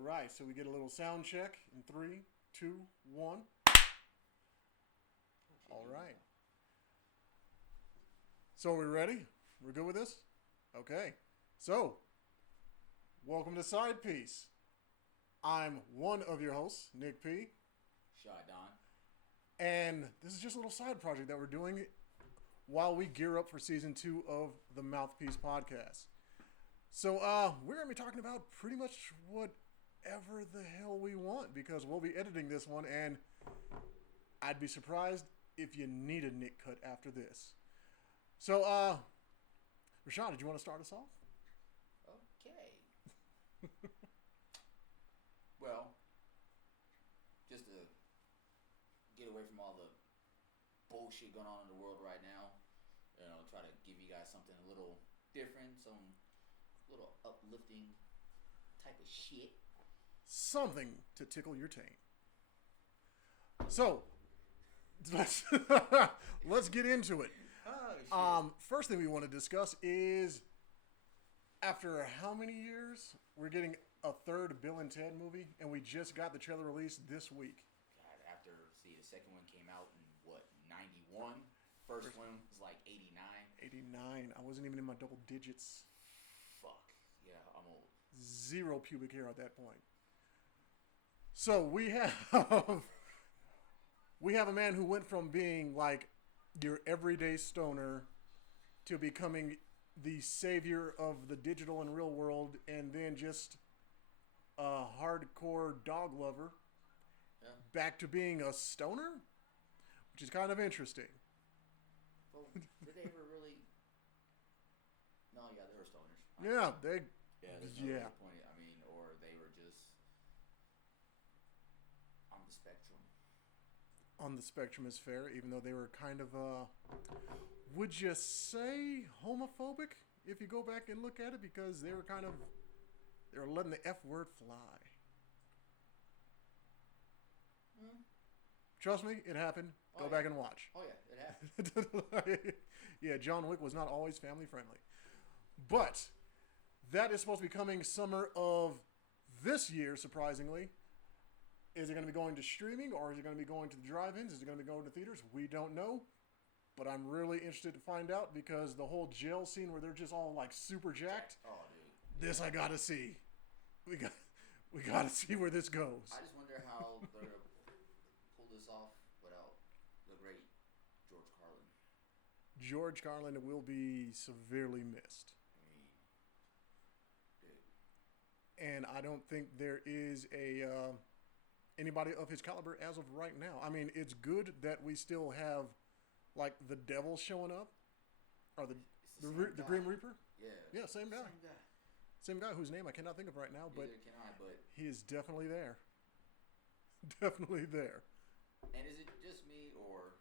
right, so we get a little sound check in 3, 2, 1. All right. So are we ready? We're good with this? Okay. So, welcome to SidePiece. I'm one of your hosts, Nick P. Shad-Don. And this is just a little side project that we're doing while we gear up for season 2 of the Mouthpiece Podcast. So, we're going to be talking about pretty much whatever the hell we want because we'll be editing this one, and I'd be surprised if you need a Nick cut after this. So, Rashad, did you want to start us off? Okay. Well, just to get away from all the bullshit going on in the world right now, try to give you guys something a little different, some little uplifting type of shit. Something to tickle your taint. So, let's get into it. Oh, shit. First thing we want to discuss is, after how many years, we're getting a third Bill and Ted movie, and we just got the trailer released this week. God, the second one came out in, 91? First one was like 89. 89. I wasn't even in my double digits. Fuck. Yeah, I'm old. 0 pubic hair at that point. So we have a man who went from being like your everyday stoner to becoming the savior of the digital and real world, and then just a hardcore dog lover, back to being a stoner, which is kind of interesting. Well, did they ever really? No, yeah, they were stoners. Yeah, they. Yeah, there's no way to point it. I mean, or they were just on the spectrum. On the spectrum is fair, even though they were kind of, would you say homophobic if you go back and look at it, because they were letting the F word fly. Trust me, it happened. Go back and watch. Oh yeah, it happened. Yeah, John Wick was not always family friendly. But that is supposed to be coming summer of this year, surprisingly. Is it going to be going to streaming, or is it going to be going to the drive-ins? Is it going to be going to theaters? We don't know. But I'm really interested to find out, because the whole jail scene where they're just all like super jacked. Oh, dude. This I gotta see. We gotta see where this goes. I just wonder how they're gonna pull this off without the great George Carlin. George Carlin will be severely missed. I mean, dude. And I don't think there is anybody of his caliber as of right now. I mean, it's good that we still have like the devil showing up, or the Grim Reaper. Yeah, same guy. Same guy whose name I cannot think of right now, but neither can I. But he is definitely there. Definitely there. And is it just me, or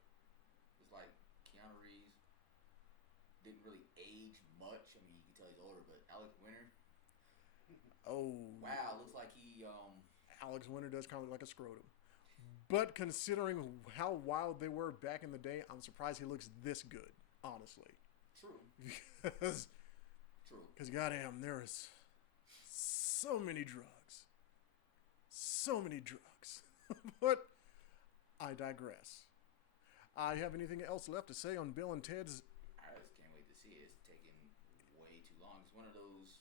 it's like Keanu Reeves didn't really age much? I mean, you can tell he's older, but Alex Winter. Oh. Wow, looks like he. Alex Winter does kind of look like a scrotum. But considering how wild they were back in the day, I'm surprised he looks this good, honestly. True. Because goddamn, there is so many drugs. So many drugs. But I digress. I have anything else left to say on Bill and Ted's? I just can't wait to see it. It's taking way too long. It's one of those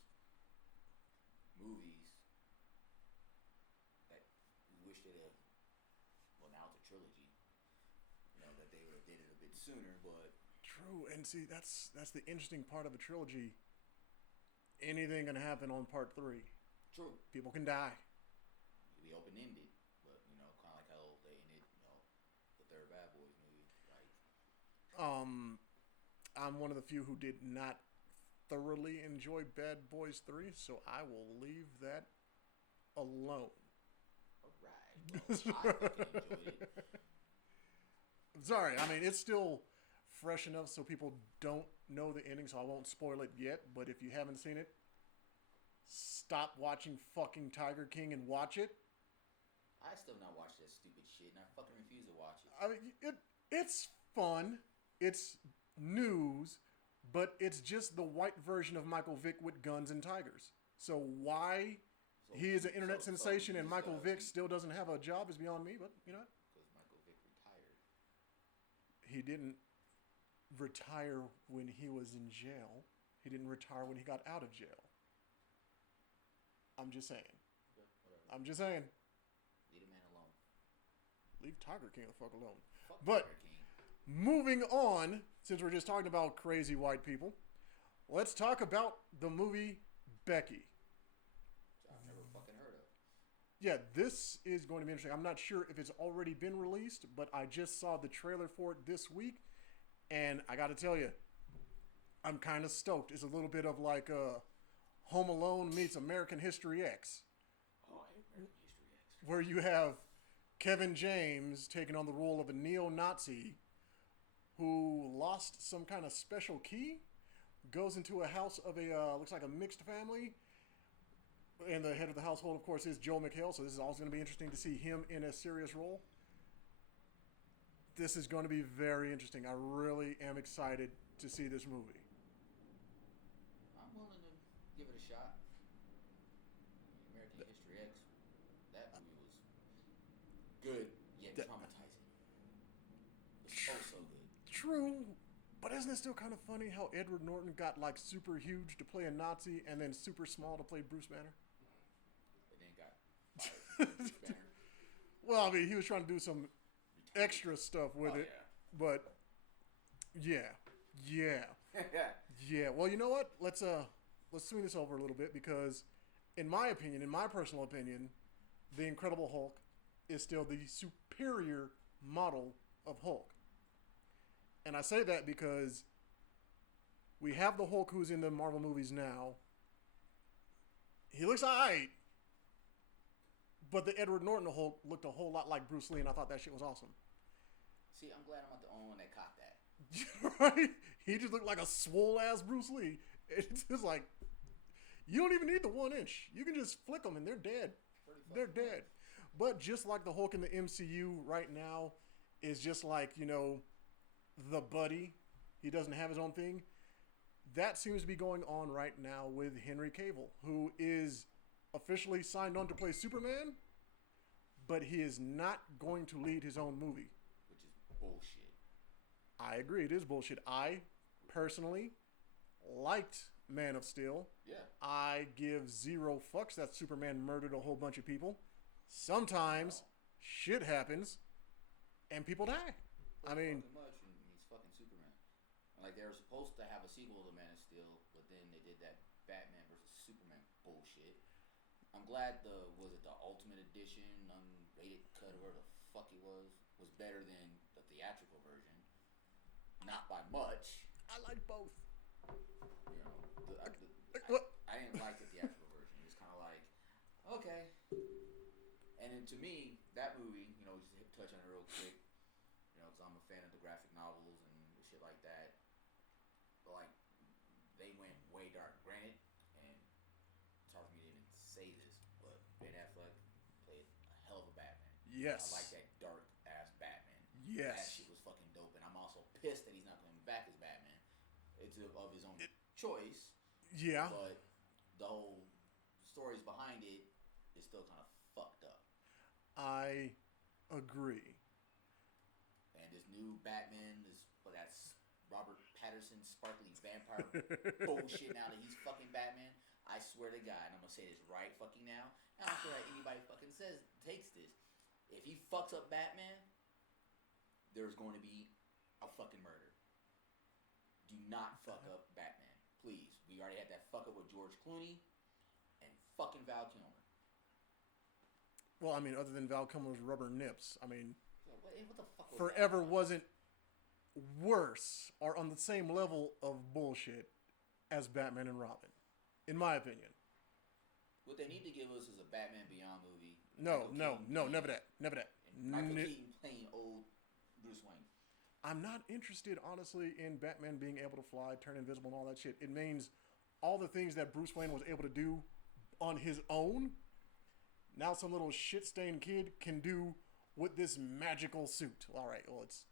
movies that we wish they'd have. Well, now it's a trilogy. That they would have did it a bit sooner, but. True, and see, that's the interesting part of a trilogy. Anything can happen on part 3. True. People can die. It could be open-ended, but, kind of like how they ended, the third Bad Boys movie. I'm one of the few who did not thoroughly enjoy Bad Boys 3, so I will leave that alone. Alright. Well, I fucking enjoyed it. Sorry, I mean, it's still fresh enough so people don't know the ending, so I won't spoil it yet. But if you haven't seen it, stop watching fucking Tiger King and watch it. I still not watch that stupid shit, and I fucking refuse to watch it. I mean, it's fun. It's news, but it's just the white version of Michael Vick with guns and tigers. So why he is an internet sensation, and Michael Vick still doesn't have a job is beyond me. But you know, because Michael Vick retired. He didn't retire when he was in jail. He didn't retire when he got out of jail. I'm just saying. Okay, I'm just saying. Leave a man alone. Leave Tiger King the fuck alone. Fuck But Tiger King. moving on, since we're just talking about crazy white people, let's talk about the movie Becky. I've never fucking heard of. Yeah, this is going to be interesting. I'm not sure if it's already been released, but I just saw the trailer for it this week, and I got to tell you, I'm kind of stoked. It's a little bit of like Home Alone meets American History X. Oh, I hate American History X. Where you have Kevin James taking on the role of a neo-Nazi who lost some kind of special key, goes into a house of a, looks like a mixed family, and the head of the household, of course, is Joel McHale, so this is also going to be interesting to see him in a serious role. This is going to be very interesting. I really am excited to see this movie. I'm willing to give it a shot. American History X, that movie was good, yet traumatizing. It was so good. True, but isn't it still kind of funny how Edward Norton got like super huge to play a Nazi and then super small to play Bruce Banner? And then got fired from Bruce Banner. Well, I mean, he was trying to do some extra stuff with it, yeah. but yeah. Well, you know what? Let's swing this over a little bit because, in my opinion, in my personal opinion, the Incredible Hulk is still the superior model of Hulk. And I say that because we have the Hulk who's in the Marvel movies now. He looks alright, but the Edward Norton Hulk looked a whole lot like Bruce Lee, and I thought that shit was awesome. See, I'm glad I'm not the only one that caught that. Right? He just looked like a swole-ass Bruce Lee. It's just like, you don't even need the 1 inch. You can just flick them and they're dead. They're dead. But just like the Hulk in the MCU right now is just like, you know, the buddy. He doesn't have his own thing. That seems to be going on right now with Henry Cavill, who is officially signed on to play Superman, but he is not going to lead his own movie. Which is bullshit. I agree, it is bullshit. I personally liked Man of Steel. Yeah. I give zero fucks that Superman murdered a whole bunch of people. Sometimes shit happens and people die. I mean, much, and he's fucking Superman. Like they were supposed to have a sequel to Man of Steel, but then they did that Batman versus Superman bullshit. I'm glad the Ultimate Edition, unrated cut or whatever the fuck it was better than the theatrical version. Not by much. I like both. You know, What? I didn't like the theatrical version. It was kind of like, okay. And then to me, that movie, you know, just to touch on it real quick, you know, because I'm a fan of the graphic novels and shit like that. But like, they went way dark. Granted, and it's hard for me to even say this, but Ben Affleck played a hell of a Batman. Yes. I like that dark ass Batman. Yes. That shit was fucking dope, and I'm also pissed that he's not coming back as Batman. It's of his own choice. Yeah. But the whole stories behind it is still kind of fucked up. I agree. And this new Batman, that's Robert Pattinson, sparkly vampire bullshit now that he's fucking Batman. I swear to God, and I'm going to say this right fucking now, and I don't feel like anybody fucking takes this. If he fucks up Batman, there's going to be a fucking murder. Do not fuck up Batman. Please. We already had that fuck up with George Clooney and fucking Val Kilmer. Well, I mean, other than Val Kilmer's rubber nips, I mean, what the fuck was Forever that? wasn't worse or on the same level of bullshit as Batman and Robin, in my opinion. What they need to give us is a Batman Beyond movie. No, never that. And Michael Keaton playing old Bruce Wayne. I'm not interested, honestly, in Batman being able to fly, turn invisible, and all that shit. It means all the things that Bruce Wayne was able to do on his own, now some little shit-stained kid can do with this magical suit. All right, well, it's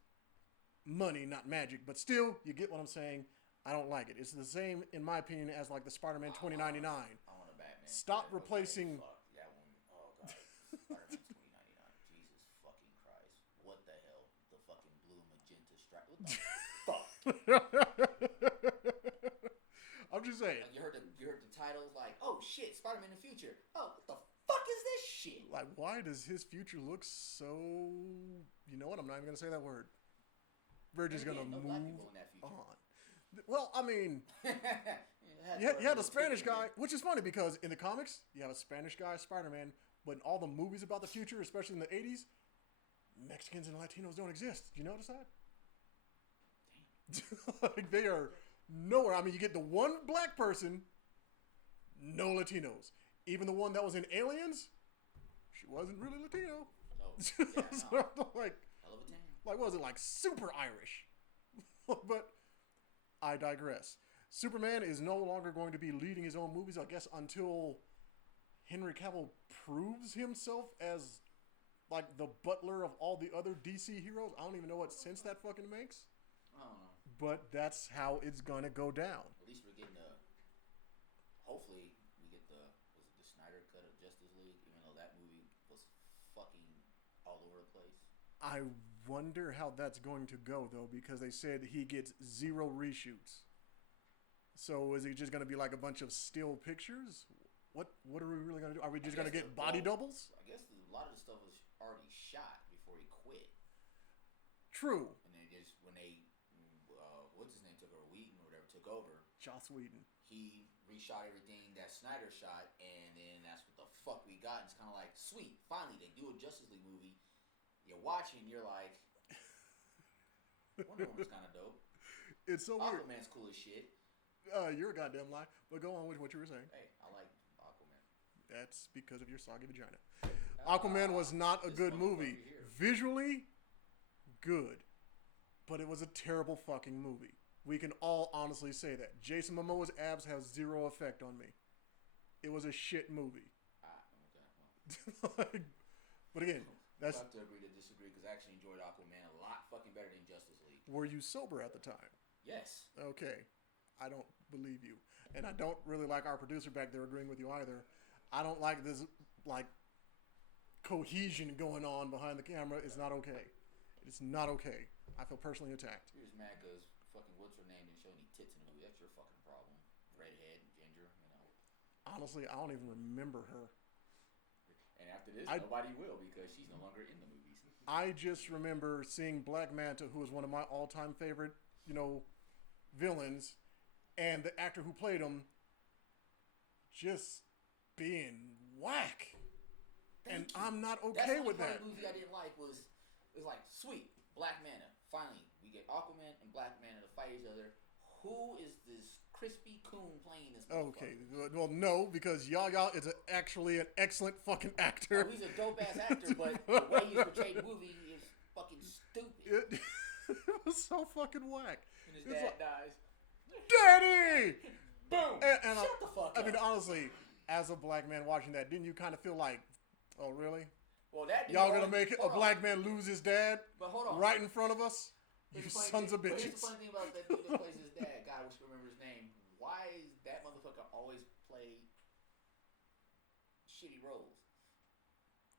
money, not magic, but still, you get what I'm saying. I don't like it. It's the same, in my opinion, as like the Spider-Man 2099. I want a Batman. Stop replacing I'm just saying. Like you heard the titles like, oh shit, Spider-Man in the future. Oh, what the fuck is this shit? Like, why does his future look so? You know what? I'm not even gonna say that word. We're just gonna move on. Well, I mean, you had a Spanish guy, which is funny because in the comics you have a Spanish guy, Spider-Man, but in all the movies about the future, especially in the '80s, Mexicans and Latinos don't exist. Did you notice that? Like they are nowhere. I mean, you get the one black person, no Latinos. Even the one that was in Aliens, she wasn't really Latino. No. Yeah, So, no. like what was it, like super Irish? But I digress. Superman is no longer going to be leading his own movies, I guess, until Henry Cavill proves himself as like the butler of all the other DC heroes. I don't even know what sense that fucking makes. I don't know. But that's how it's gonna go down. At least we're getting hopefully we get the Snyder cut of Justice League, even though that movie was fucking all over the place. I wonder how that's going to go though, because they said he gets 0 reshoots. So is it just gonna be like a bunch of still pictures? What are we really gonna do? Are we just gonna get body doubles? I guess a lot of the stuff was already shot before he quit. True. And then just when they what's his name took over, Whedon or whatever took over, Joss Whedon. He reshot everything that Snyder shot, and then that's what the fuck we got. And it's kind of like, sweet, finally they do a Justice League movie. You're watching, you're like, Wonder Woman's kind of dope. It's so weird. Aquaman's cool as shit. You're a goddamn lie. But go on with what you were saying. Hey, I like Aquaman. That's because of your soggy vagina. Aquaman was not a good movie. Visually, good. But it was a terrible fucking movie. We can all honestly say that. Jason Momoa's abs have 0 effect on me. It was a shit movie. Okay. But again, that's... We'll have to agree to disagree because I actually enjoyed Aquaman a lot fucking better than Justice League. Were you sober at the time? Yes. Okay. I don't believe you. And I don't really like our producer back there agreeing with you either. I don't like this, like, cohesion going on behind the camera. It's not okay. It's not okay. I feel personally attacked. You're just mad because fucking what's her name didn't show any tits in the movie. That's your fucking problem. Redhead, ginger, you know. Honestly, I don't even remember her. And after this, nobody will because she's no longer in the movies. I just remember seeing Black Manta, who was one of my all-time favorite, villains, and the actor who played him just being whack. I'm not okay with that. The movie I didn't like was like, sweet, Black Manta. Finally, we get Aquaman and Black Manta to fight each other. Who is this crispy coon playing this motherfucker? Okay, well, no, because Yaya is actually an excellent fucking actor. Oh, he's a dope-ass actor, but the way he's portrayed in the movie is fucking stupid. It was so fucking whack. And his dad dies. Daddy! Boom! And Shut the fuck up. I mean, honestly, as a black man watching that, didn't you kind of feel like, oh, really? Well, that y'all gonna make a black man lose his dad right in front of us? You sons of bitches. Here's the funny thing about that dude that plays his dad. God, I wish I remember his name. Why is that motherfucker always play shitty roles?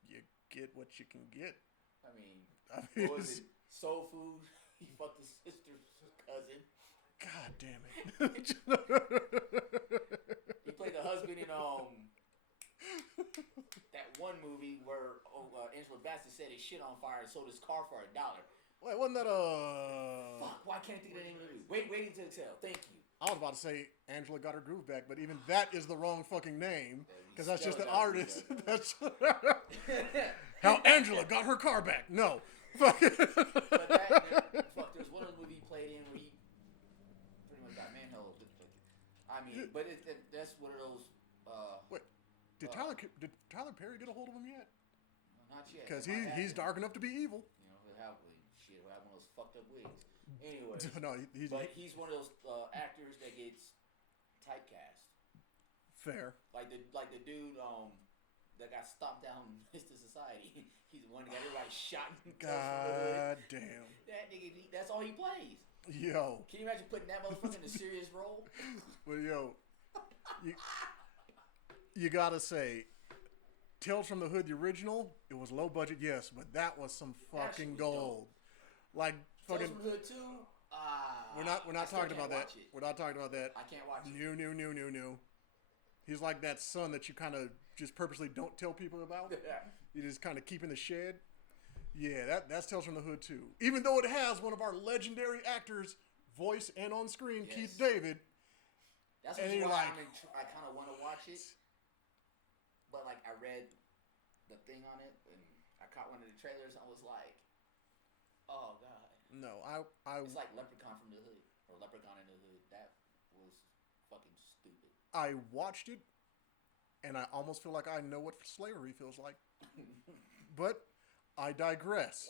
You get what you can get. I mean what was it? Soul Food? He fucked his sister's cousin. God damn it. He played the husband in that one movie where Angela Bassett set his shit on fire and sold his car for $1. Wait, wasn't that Fuck, why can't I think of the name of the movie? Waiting to Exhale. Thank you. I was about to say Angela Got Her Groove Back, but even that is the wrong fucking name because that's just an artist. That's how Angela got her car back. No. Fuck, there's one other movie he played in where he pretty much got manhandled. I mean, but that's one of those. Wait, did Tyler Perry get a hold of him yet? Not yet. Because he's dark enough to be evil. He'll have one of those fucked up wigs. Anyway, no, he's one of those actors that gets typecast. Fair. Like the dude that got stomped down Mr. Society. He's the one that got everybody shot. God damn. That nigga, that's all he plays. Yo. Can you imagine putting that motherfucker in a serious role? Well, yo, you gotta say, Tales from the Hood, the original, it was low budget, yes, but that was some fucking gold. Dope. Like fucking. Tales from the Hood 2, We're not talking about that. We're not talking about that. I can't watch it. No. He's like that son that you kind of just purposely don't tell people about. You just kind of keep in the shed. Yeah, that's Tales from the Hood too. Even though it has one of our legendary actors, voice and on screen, Keith David. That's why I kind of want to watch it. But like I read the thing on it and I caught one of the trailers. I was like, oh god. No, It's like Leprechaun from the Hood or Leprechaun in the Hood. That was fucking stupid. I watched it, and I almost feel like I know what slavery feels like. But I digress.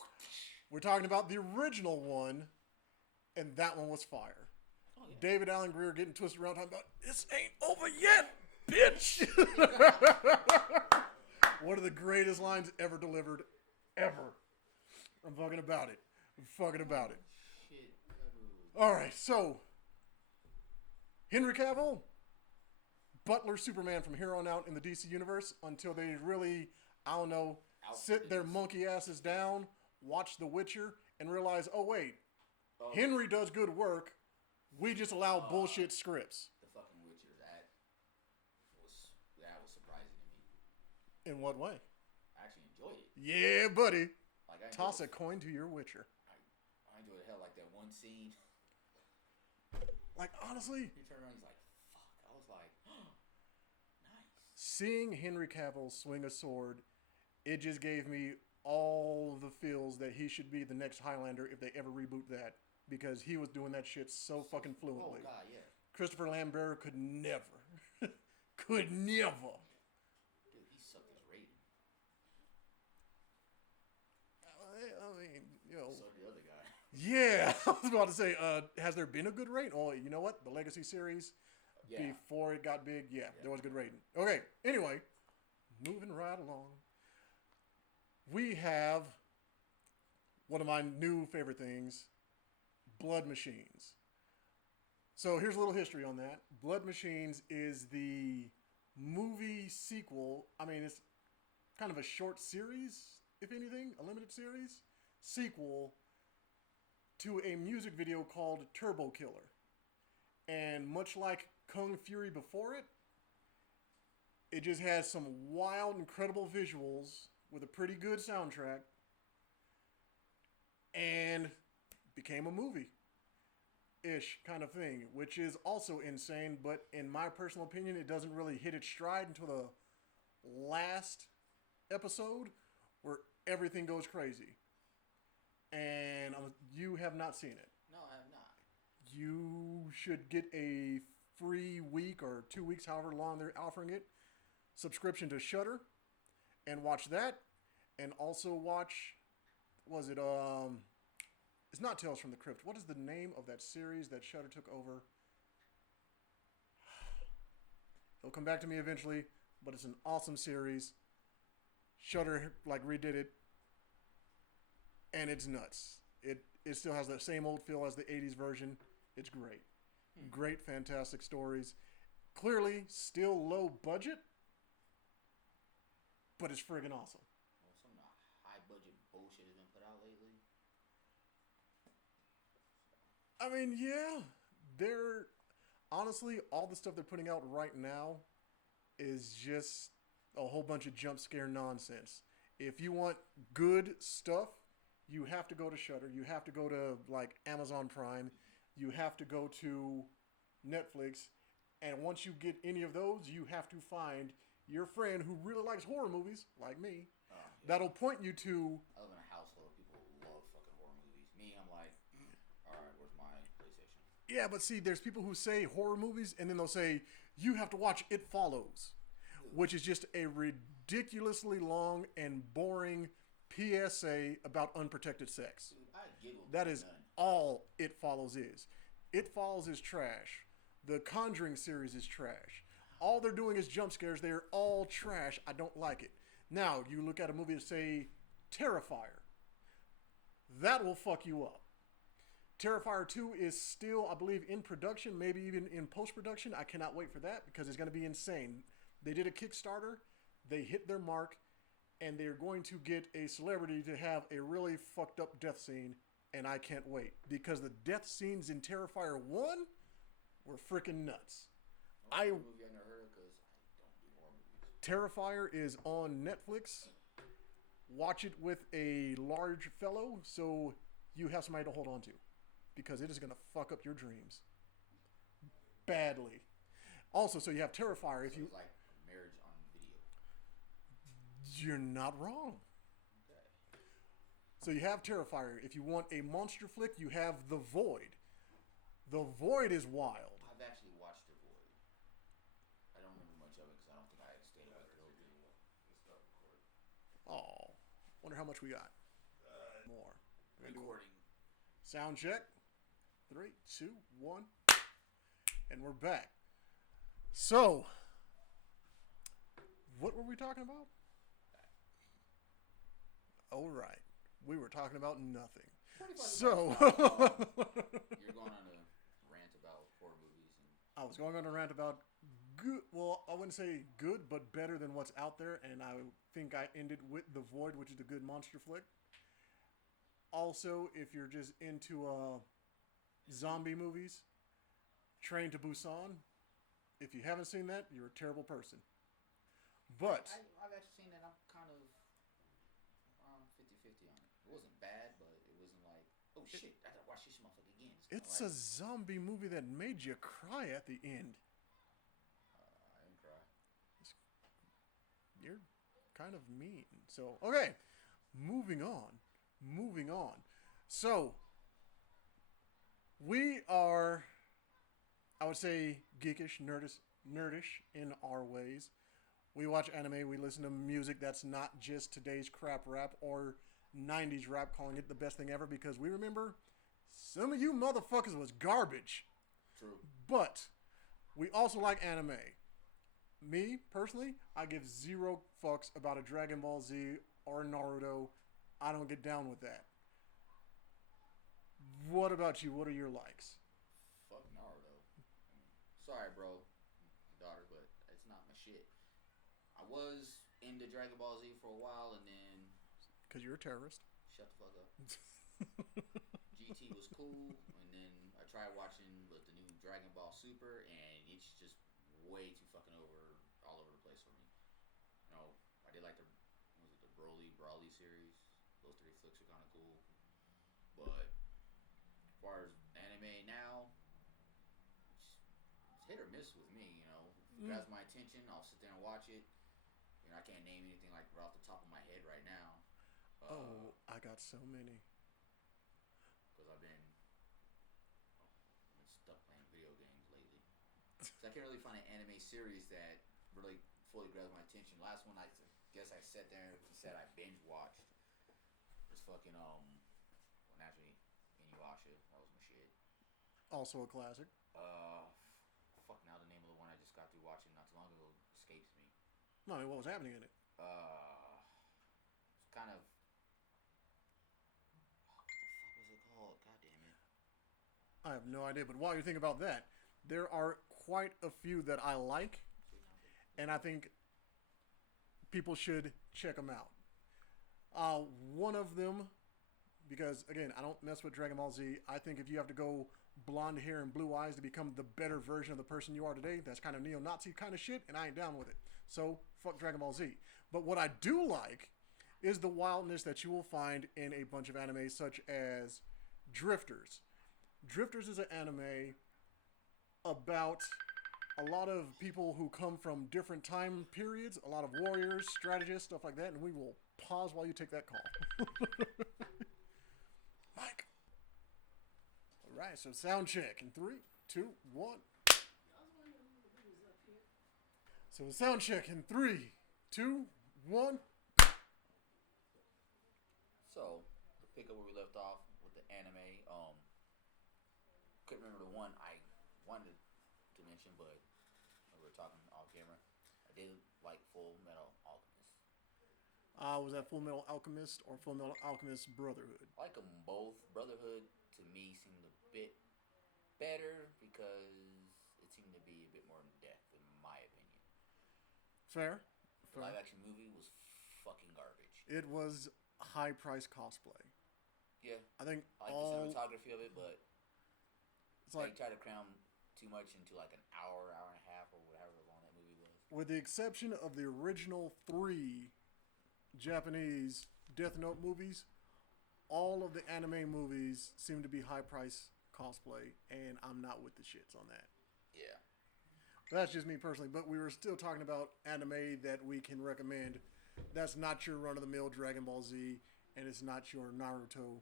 We're talking about the original one, and that one was fire. Oh, yeah. David Alan Grier getting twisted around talking about, this ain't over yet, bitch! One of the greatest lines ever delivered, ever. I'm fucking about it. Shit. All right, so Henry Cavill, Butler Superman from here on out in the DC universe until they really, I don't know, sit their monkey asses down, watch The Witcher, and realize, oh wait, Henry does good work. We just allow bullshit scripts. The fucking Witcher, that was surprising to me. In what way? I actually enjoyed it. Yeah, buddy. Like toss a coin to your Witcher. I enjoyed the hell like that one scene. Like honestly, he turned around, he's like, "Fuck!" I was like, "Nice." Seeing Henry Cavill swing a sword, it just gave me all the feels that he should be the next Highlander if they ever reboot that, because he was doing that shit so fucking fluently. Oh god, yeah. Christopher Lambert could never. Dude, he sucked his rating. I mean, you know. So the other guy. Yeah, I was about to say, has there been a good rate? Oh, you know what? The Legacy series, before it got big, there was a good rating. Okay, anyway, moving right along. We have one of my new favorite things, Blood Machines. So here's a little history on that. Blood Machines is the movie sequel. I mean, it's kind of a short series, if anything, a limited series sequel to a music video called Turbo Killer. And much like Kung Fury before it, it just has some wild, incredible visuals with a pretty good soundtrack and became a movie-ish kind of thing, which is also insane, but in my personal opinion, it doesn't really hit its stride until the last episode where everything goes crazy. And you have not seen it. No, I have not. You should get a free week or 2 weeks, however long they're offering it, subscription to Shudder, and watch that. And also watch, it's not Tales from the Crypt. What is the name of that series that Shudder took over? It'll come back to me eventually, but it's an awesome series. Shudder redid it, and it's nuts. It still has that same old feel as the 80s version. It's great. Great, fantastic stories. Clearly, still low budget, but it's friggin' awesome. Well, some high budget bullshit has been put out lately. I mean, yeah. They're honestly, all the stuff they're putting out right now is just a whole bunch of jump scare nonsense. If you want good stuff, you have to go to Shudder. You have to go to Amazon Prime. You have to go to Netflix. And once you get any of those, you have to find your friend who really likes horror movies, like me, that'll point you to... I live in a household of people who love fucking horror movies. Me, I'm like, all right, where's my PlayStation? Yeah, but see, there's people who say horror movies, and then they'll say, you have to watch It Follows, which is just a ridiculously long and boring PSA about unprotected sex. Dude, I giggled. That is all It Follows is. It Follows is trash. The Conjuring series is trash. All they're doing is jump scares. They're all trash. I don't like it. Now, you look at a movie and say, Terrifier. That will fuck you up. Terrifier 2 is still, I believe, in production, maybe even in post-production. I cannot wait for that because it's going to be insane. They did a Kickstarter. They hit their mark. And they're going to get a celebrity to have a really fucked up death scene and I can't wait because the death scenes in Terrifier 1 were freaking nuts. A movie I never heard of because I don't do horror movies. Terrifier is on Netflix. Watch it with a large fellow so you have somebody to hold on to because it is going to fuck up your dreams badly. Also, so you have Terrifier. If you it's like marriage on video. You're not wrong. Okay. So you have Terrifier. If you want a monster flick, you have The Void. The Void is wild. I've actually watched The Void. I don't remember much of it because I don't think I stayed awake the whole thing. Oh, wonder how much we got. More. Recording. Sound check. 3, 2, 1. And we're back. So, what were we talking about? All right. We were talking about nothing. So, you're going on a rant about horror movies. I was going on a rant about good. Well, I wouldn't say good, but better than what's out there. And I think I ended with The Void, which is a good monster flick. Also, if you're just into zombie movies, Train to Busan. If you haven't seen that, you're a terrible person. But I've actually seen that. I'm kind of 50-50 on it. It wasn't bad, but it wasn't like, oh shit, I gotta watch this motherfucker again. It's a zombie movie that made you cry at the end. I didn't cry. You're kind of mean. So, okay, moving on. So, we are, I would say, geekish, nerdish in our ways. We watch anime, we listen to music that's not just today's crap rap or 90s rap, calling it the best thing ever, because we remember some of you motherfuckers was garbage. True. But we also like anime. Me, personally, I give zero fucks about a Dragon Ball Z or Naruto. I don't get down with that. What about you? What are your likes? Fuck Naruto. Sorry, bro, daughter, but it's not my shit. I was into Dragon Ball Z for a while, and then... Because you're a terrorist. Shut the fuck up. GT was cool, and then I tried watching the new Dragon Ball Super, and it's just way too fucking all over the place for me. You know, I did like the Brawly series. Those 3 flicks are kind of cool. But as far as anime now, it's hit or miss with me, you know. If it grabs my attention, I'll sit there and watch it. You know, I can't name anything like right off the top of my head right now. I got so many. Because I've been stuck playing video games lately. So I can't really find an anime series that really fully grabs my attention. Last one, I guess I sat there and said I binge watched was fucking naturally Inuyasha. That was my shit. Also a classic. Fuck now the name of the one I just got through watching not too long ago escapes me. No, I mean, what was happening in it? It's kind of. What the fuck was it called? God damn it. I have no idea. But while you're thinking about that, there are quite a few that I like, and I think people should check them out. One of them, because again, I don't mess with Dragon Ball Z. I think if you have to go blonde hair and blue eyes to become the better version of the person you are today, that's kind of neo-Nazi kind of shit, and I ain't down with it. So, fuck Dragon Ball Z. But what I do like is the wildness that you will find in a bunch of anime such as Drifters. Drifters is an anime about a lot of people who come from different time periods, a lot of warriors, strategists, stuff like that, and we will pause while you take that call. Mike. All right, so sound check in 3, 2, 1. So sound check in 3, 2, 1. So, to pick up where we left off with the anime, couldn't remember the one I wanted to mention, but we were talking off camera. I did like Full Metal Alchemist. Was that Full Metal Alchemist or Full Metal Alchemist Brotherhood? I like them both. Brotherhood, to me, seemed a bit better because it seemed to be a bit more in depth, in my opinion. Fair. The live-action movie was fucking garbage. It was high-price cosplay. Yeah. I think I like the cinematography of it, but it's they like, try to cram too much into like an hour, hour and a half, or whatever long that movie was. with the exception of the original 3 Japanese Death Note movies, all of the anime movies seem to be high price cosplay, and I'm not with the shits on that. Yeah. That's just me personally, but we were still talking about anime that we can recommend. That's not your run of the mill Dragon Ball Z, and it's not your Naruto.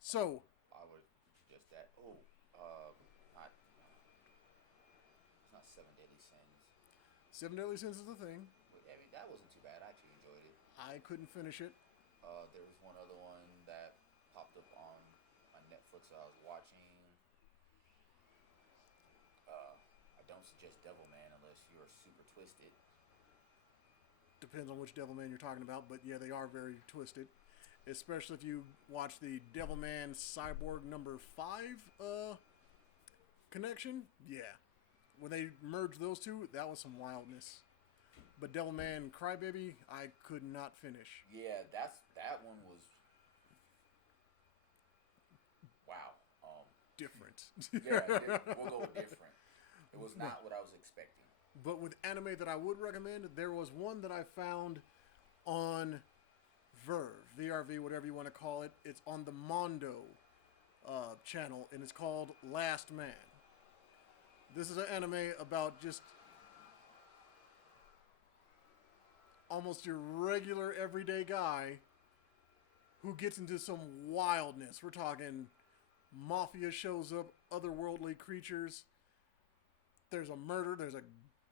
So, I would suggest that. Oh, not. It's not Seven Deadly Sins. Seven Deadly Sins is the thing. I mean, that wasn't too bad. I actually enjoyed it. I couldn't finish it. There was one other one that popped up on Netflix that I was watching. I don't suggest Devilman unless you are super twisted. Depends on which Devilman you're talking about, but yeah, they are very twisted. Especially if you watch the Devilman Cyborg number 5 connection. Yeah. When they merged those two, that was some wildness. But Devilman Crybaby, I could not finish. Yeah, that one was wow. Different. Yeah, we'll go with different. It was not what I was expecting. But with anime that I would recommend, there was one that I found on Verve, VRV, whatever you want to call it. It's on the Mondo channel, and it's called Last Man. This is an anime about just almost your regular everyday guy who gets into some wildness. We're talking mafia shows up, otherworldly creatures. There's a murder. There's a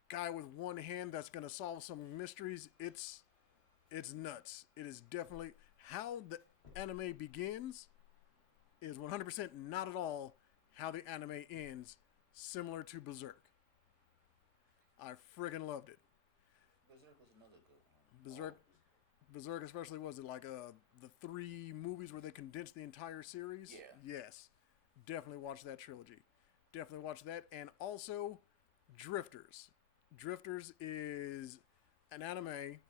guy with one hand that's going to solve some mysteries. It's nuts. It is definitely how the anime begins is 100% not at all how the anime ends, similar to Berserk. I friggin' loved it. Berserk was another good one. Berserk especially, was it like the 3 movies where they condensed the entire series? Yeah. Yes. Definitely watch that trilogy. Definitely watch that. And also Drifters. Drifters is an anime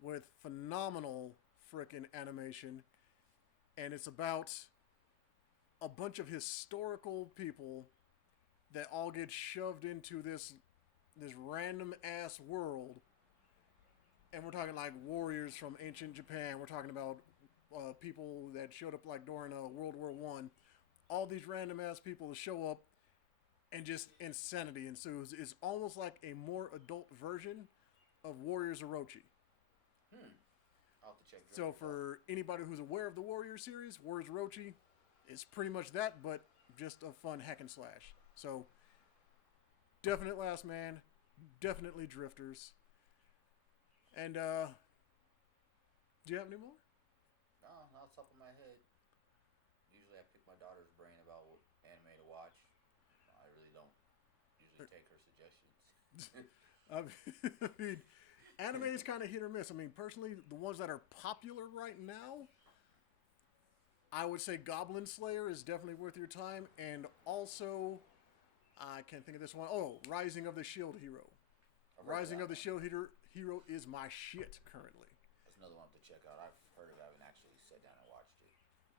with phenomenal frickin' animation, and it's about a bunch of historical people that all get shoved into this random ass world. And we're talking like warriors from ancient Japan. We're talking about people that showed up like during World War One. All these random ass people show up, and just insanity ensues. It's almost like a more adult version of Warriors Orochi. I'll have to check. So for anybody who's aware of the Warrior series, Warriors Orochi is pretty much that, but just a fun hack and slash. So definite Last Man, definitely Drifters. And do you have any more? No, not off the top of my head. Usually I pick my daughter's brain about what anime to watch. I really don't usually take her suggestions. I mean, anime is kind of hit or miss. I mean, personally, the ones that are popular right now, I would say Goblin Slayer is definitely worth your time. And also, I can't think of this one. Oh, Rising of the Shield Hero. Rising of the Shield Hero is my shit currently. That's another one to check out. I've heard of it. I haven't actually sat down and watched it.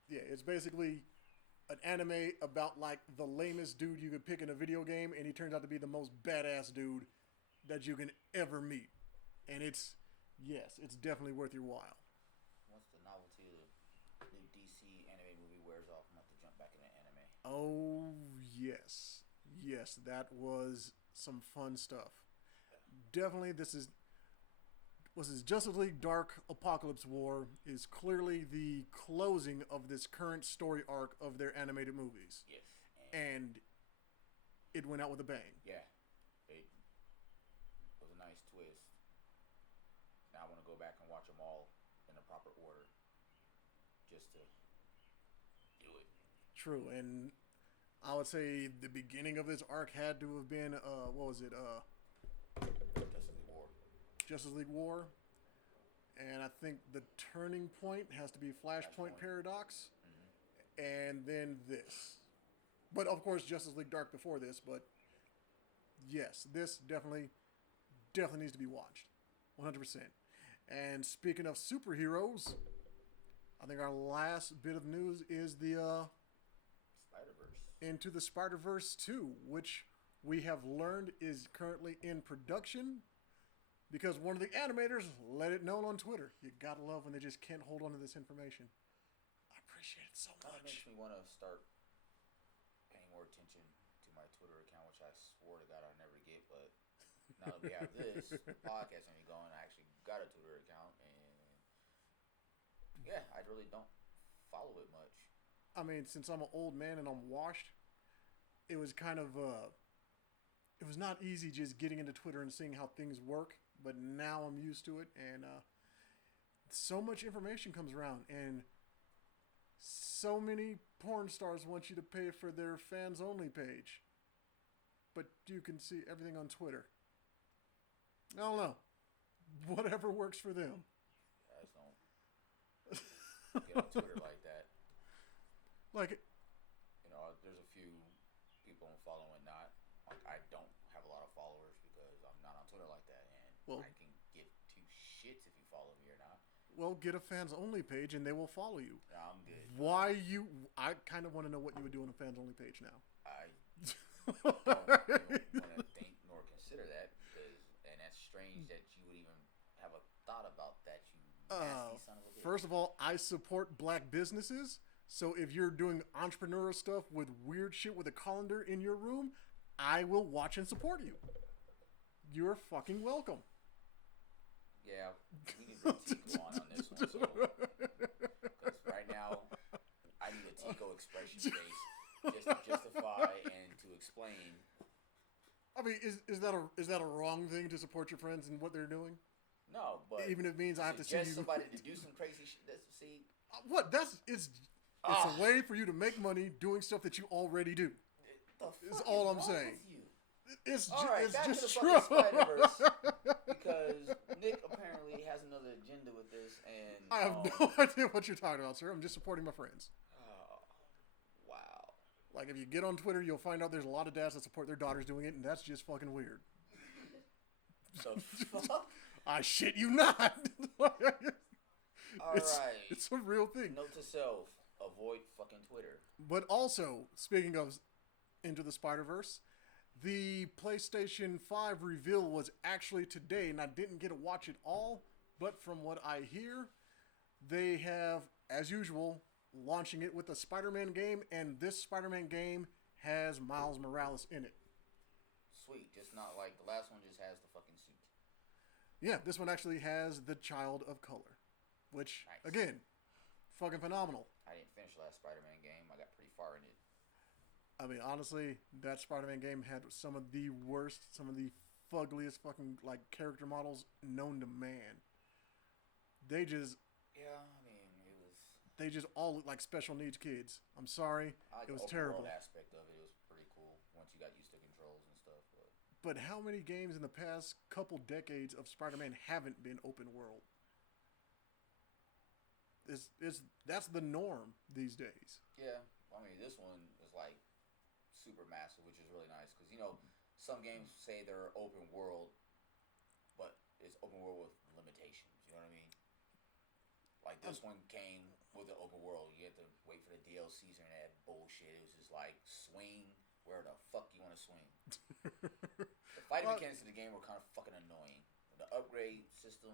Yeah, it's basically an anime about like the lamest dude you could pick in a video game, and he turns out to be the most badass dude that you can ever meet. And it's definitely worth your while. Once the novelty of the new DC anime movie wears off, I'm going to have to jump back into anime. Oh, yes. Yes, that was some fun stuff. Definitely, this is Justice League Dark Apocalypse War is clearly the closing of this current story arc of their animated movies. Yes. And it went out with a bang. Yeah. It was a nice twist. Now I want to go back and watch them all in the proper order just to do it. True, and I would say the beginning of this arc had to have been, what was it? Justice League War. And I think the turning point has to be Flashpoint Paradox. Mm-hmm. And then this. But of course, Justice League Dark before this. But yes, this definitely needs to be watched. 100%. And speaking of superheroes, I think our last bit of news is the Spider-Verse. Into the Spider-Verse 2, which we have learned is currently in production because one of the animators let it known on Twitter. You gotta love when they just can't hold on to this information. I appreciate it so much. That makes me want to start paying more attention to my Twitter account, which I swore to God I'd never get, but now that we have this podcast and we going, I actually got a Twitter account, and yeah, I really don't follow it much. I mean, since I'm an old man and I'm washed, it was kind of it was not easy just getting into Twitter and seeing how things work, but now I'm used to it, and so much information comes around, and so many porn stars want you to pay for their fans only page, but you can see everything on Twitter. I don't know. Whatever works for them. Guys don't get on Twitter like that. Like, you know, there's a few people I'm following and not. Like, I don't have a lot of followers because I'm not on Twitter like that, and I can give two shits if you follow me or not. Well, get a fans only page and they will follow you. Nah, I'm good. Why you? I kind of want to know what you would do on a fans only page now. I don't want to think nor consider that, and that's strange that you would even have a thought about that. You nasty son of a bitch. First of all, I support black businesses. So if you're doing entrepreneurial stuff with weird shit with a colander in your room, I will watch and support you. You're fucking welcome. Yeah, we need a Tico on this one. So, because right now, I need a Tico expression face just to justify and to explain. I mean, is that a wrong thing to support your friends and what they're doing? No, but even if it means I have to see you somebody to do some crazy shit. See, what? It's a way for you to make money doing stuff that you already do. Is all I'm saying. It's back just to the true. fucking Spider-Verse, because Nick apparently has another agenda with this, and I have no idea what you're talking about, sir. I'm just supporting my friends. Oh, wow. Like, if you get on Twitter, you'll find out there's a lot of dads that support their daughters doing it, and that's just fucking weird. So fuck. I shit you not. It's a real thing. Note to self: avoid fucking Twitter. But also, speaking of Into the Spider-Verse, the PlayStation 5 reveal was actually today, and I didn't get to watch it all, but from what I hear, they have, as usual, launching it with a Spider-Man game, and this Spider-Man game has Miles Morales in it. Sweet, just not like the last one just has the fucking suit. Yeah, this one actually has the Child of Color, which, again, fucking phenomenal. I didn't finish the last Spider-Man game. I got pretty far in it. I mean, honestly, that Spider-Man game had some of the worst, some of the fuggliest fucking, like, character models known to man. They just... Yeah, I mean, it was... They just all look like special needs kids. I'm sorry. It was terrible. The aspect of it was pretty cool once you got used to controls and stuff. But how many games in the past couple decades of Spider-Man haven't been open world? That's the norm these days. Yeah, I mean, this one is like super massive, which is really nice because, you know, some games say they're open world, but it's open world with limitations. You know what I mean? Like, this one came with the open world. You had to wait for the DLCs and that bullshit. It was just like, swing where the fuck you want to swing. The fighting mechanics of the game were kind of fucking annoying. The upgrade system,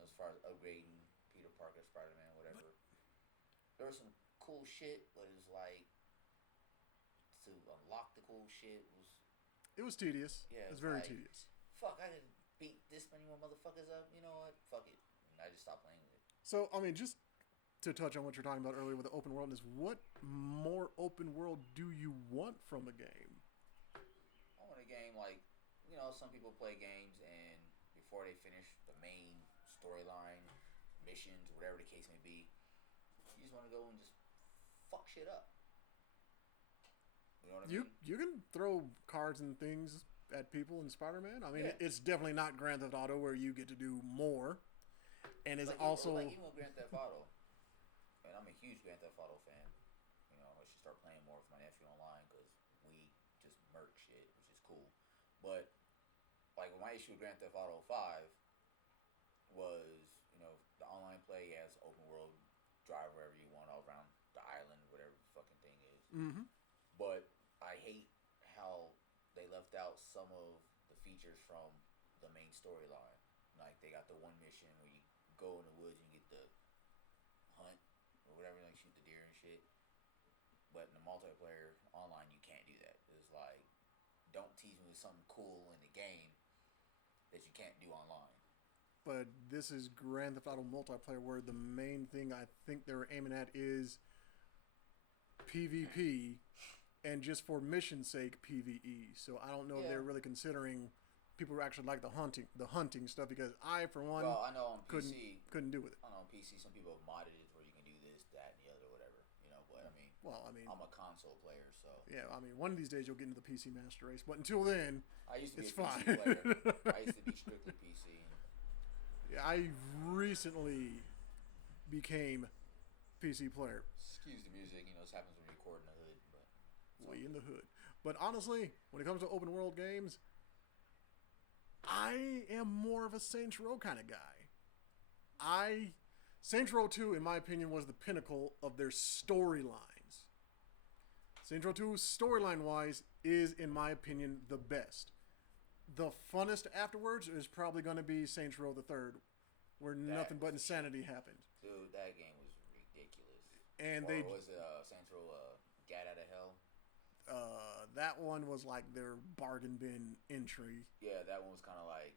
as far as upgrading Peter Parker, Spider-Man, whatever, there was some cool shit, but it was like, to unlock the cool shit was... It was tedious. Yeah, it was very like, tedious. Fuck, I could beat this many more motherfuckers up. You know what? Fuck it. And I just stopped playing with it. So, I mean, just to touch on what you're talking about earlier with the open world, is what more open world do you want from a game? I want a game like, you know, some people play games and before they finish the main storyline, missions, whatever the case may be, you just want to go and just fuck shit up. You know what I mean? You can throw cards and things at people in Spider-Man. I mean, it's definitely not Grand Theft Auto where you get to do more. And it's also... Like, even with Grand Theft Auto, and I'm a huge Grand Theft Auto fan. You know, I should start playing more with my nephew online because we just merc shit, which is cool. But, like, my issue with Grand Theft Auto 5 was, you know, the online play has open world drive wherever you want all around the island, whatever the fucking thing is. Mm-hmm. But I hate how they left out some of the features from the main storyline. Like, they got the one mission where you go in the woods and you get the hunt or whatever, like shoot the deer and shit. But in the multiplayer online, you can't do that. It's like, don't tease me with something cool in the game that you can't do online. But this is Grand Theft Auto multiplayer, where the main thing I think they're aiming at is PvP, and just for mission's sake, PvE. So I don't know if they're really considering people who actually like the hunting stuff, because I, for one, I know on PC, couldn't do with it. I know on PC some people have modded it where you can do this, that, and the other, whatever. You know, but I mean, I'm a console player, so yeah. I mean, one of these days you'll get into the PC master race, but until then, I used to be it's a fine. PC player. I used to be strictly PC. Yeah, I recently became PC player. Excuse the music, this happens when you record in the hood. But way in the hood. But honestly, when it comes to open world games, I am more of a Saints Row kind of guy. Saints Row 2, in my opinion, was the pinnacle of their storylines. Saints Row 2, storyline-wise, is, in my opinion, the best. The funnest afterwards is probably going to be Saints Row the Third, where nothing but insanity happened. Dude, that game was ridiculous. And was it Saints Row Gat Out of Hell? That one was like their bargain bin entry. Yeah, that one was kind of like,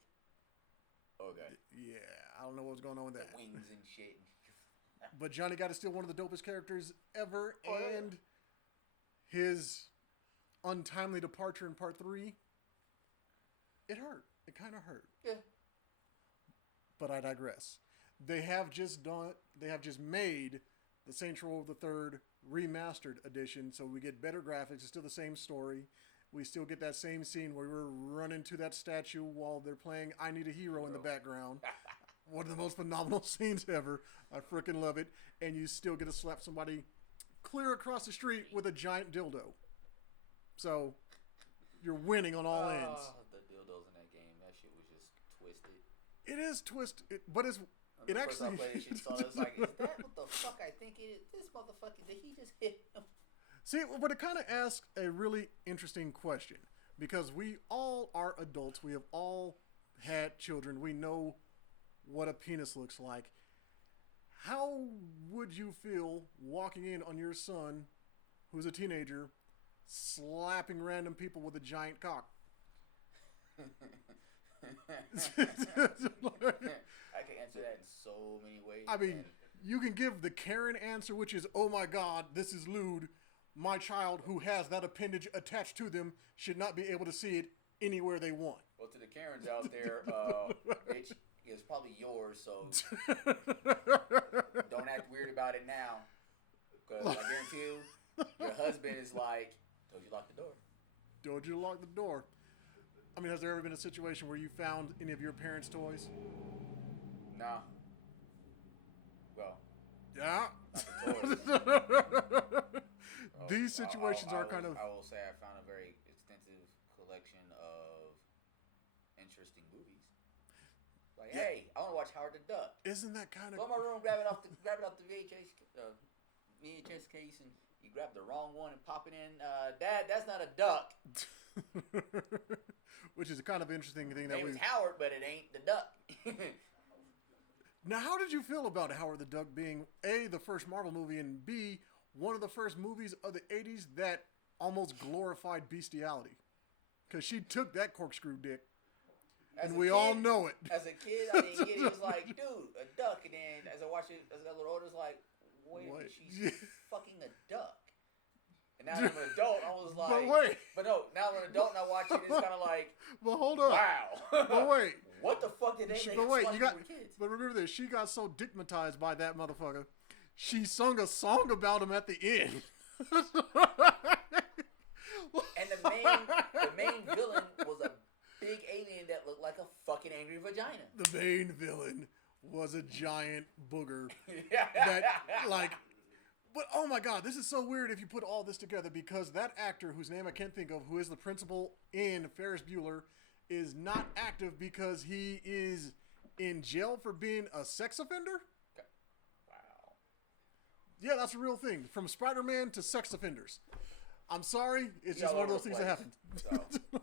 okay. Yeah, I don't know what was going on with that. The wings and shit. But Johnny Gat is still one of the dopest characters ever, and his untimely departure in Part 3, it hurt. It kind of hurt. Yeah. But I digress. They have just made the Saints Row the Third remastered edition, so we get better graphics. It's still the same story. We still get that same scene where we're running to that statue while they're playing I Need a Hero in the background. One of the most phenomenal scenes ever. I freaking love it. And you still get to slap somebody clear across the street with a giant dildo. So you're winning on all ends. The dildos in that game, that shit was just twisted. It is twisted, but it actually. I played it, shit, so it's like, is that what the fuck I think it is? This motherfucker, did he just hit him? See, but it kind of asks a really interesting question, because we all are adults. We have all had children. We know what a penis looks like. How would you feel walking in on your son, who's a teenager, slapping random people with a giant cock? I can answer that in so many ways. I mean, you can give the Karen answer, which is, oh my God, this is lewd. My child who has that appendage attached to them should not be able to see it anywhere they want. Well, to the Karens out there, bitch, it's probably yours, so don't act weird about it now. Because I guarantee you, your husband is like, told you lock the door. Told you to lock the door. I mean, has there ever been a situation where you found any of your parents' toys? Nah. Well. Yeah. Not the toys. These situations are kind of... I will say I found a very extensive collection of interesting movies. Like, hey, I want to watch Howard the Duck. Isn't that kind of... Go in my room, grab it off the VHS case, and you grab the wrong one and pop it in. Dad, that's not a duck. Which is a kind of interesting thing. Name is Howard, but it ain't the duck. Now, how did you feel about Howard the Duck being A, the first Marvel movie, and B, one of the first movies of the 80s that almost glorified bestiality? Because she took that corkscrew dick. And we all know it. As a kid, I didn't get it. It was like, dude, a duck. And then as I watched it, as I got a little older, it was like, wait a minute, she's fucking a duck. And now that I'm an adult, I was like... But wait. But no, now I'm an adult and I watch it, it's kind of like... But hold up. Wow. But wait. What the fuck did they make But wait, for kids? But remember this, she got so digmatized by that motherfucker, she sung a song about him at the end. And the main villain was a big alien that looked like a fucking angry vagina. The main villain was a giant booger. That, like... But, oh my God, this is so weird if you put all this together, because that actor, whose name I can't think of, who is the principal in Ferris Bueller, is not active because he is in jail for being a sex offender? Wow. Yeah, that's a real thing. From Spider-Man to sex offenders. I'm sorry, it's He's just all one of over those the things that place, happen. so.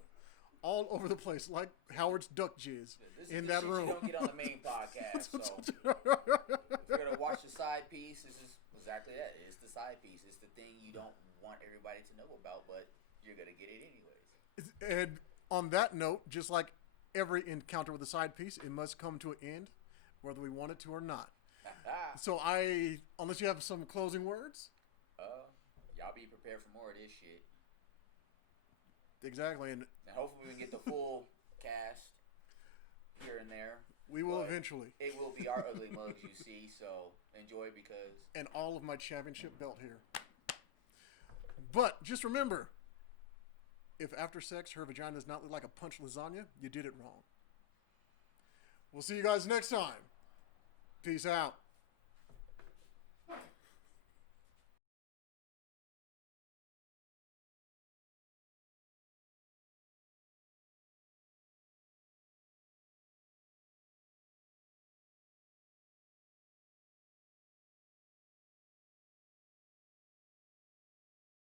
All over the place, like Howard's duck jizz This in is that the shit room. you don't get on the main podcast. So if you're gonna watch the side piece, this is exactly that. It's the side piece. It's the thing you don't want everybody to know about, but you're gonna get it anyways. And on that note, just like every encounter with a side piece, it must come to an end, whether we want it to or not. So unless you have some closing words. Y'all be prepared for more of this shit. Exactly, and hopefully we can get the full cast here and there. We will eventually. It will be our ugly mugs you see, so enjoy because... And all of my championship belt here. But just remember, if after sex her vagina does not look like a punch lasagna, you did it wrong. We'll see you guys next time. Peace out.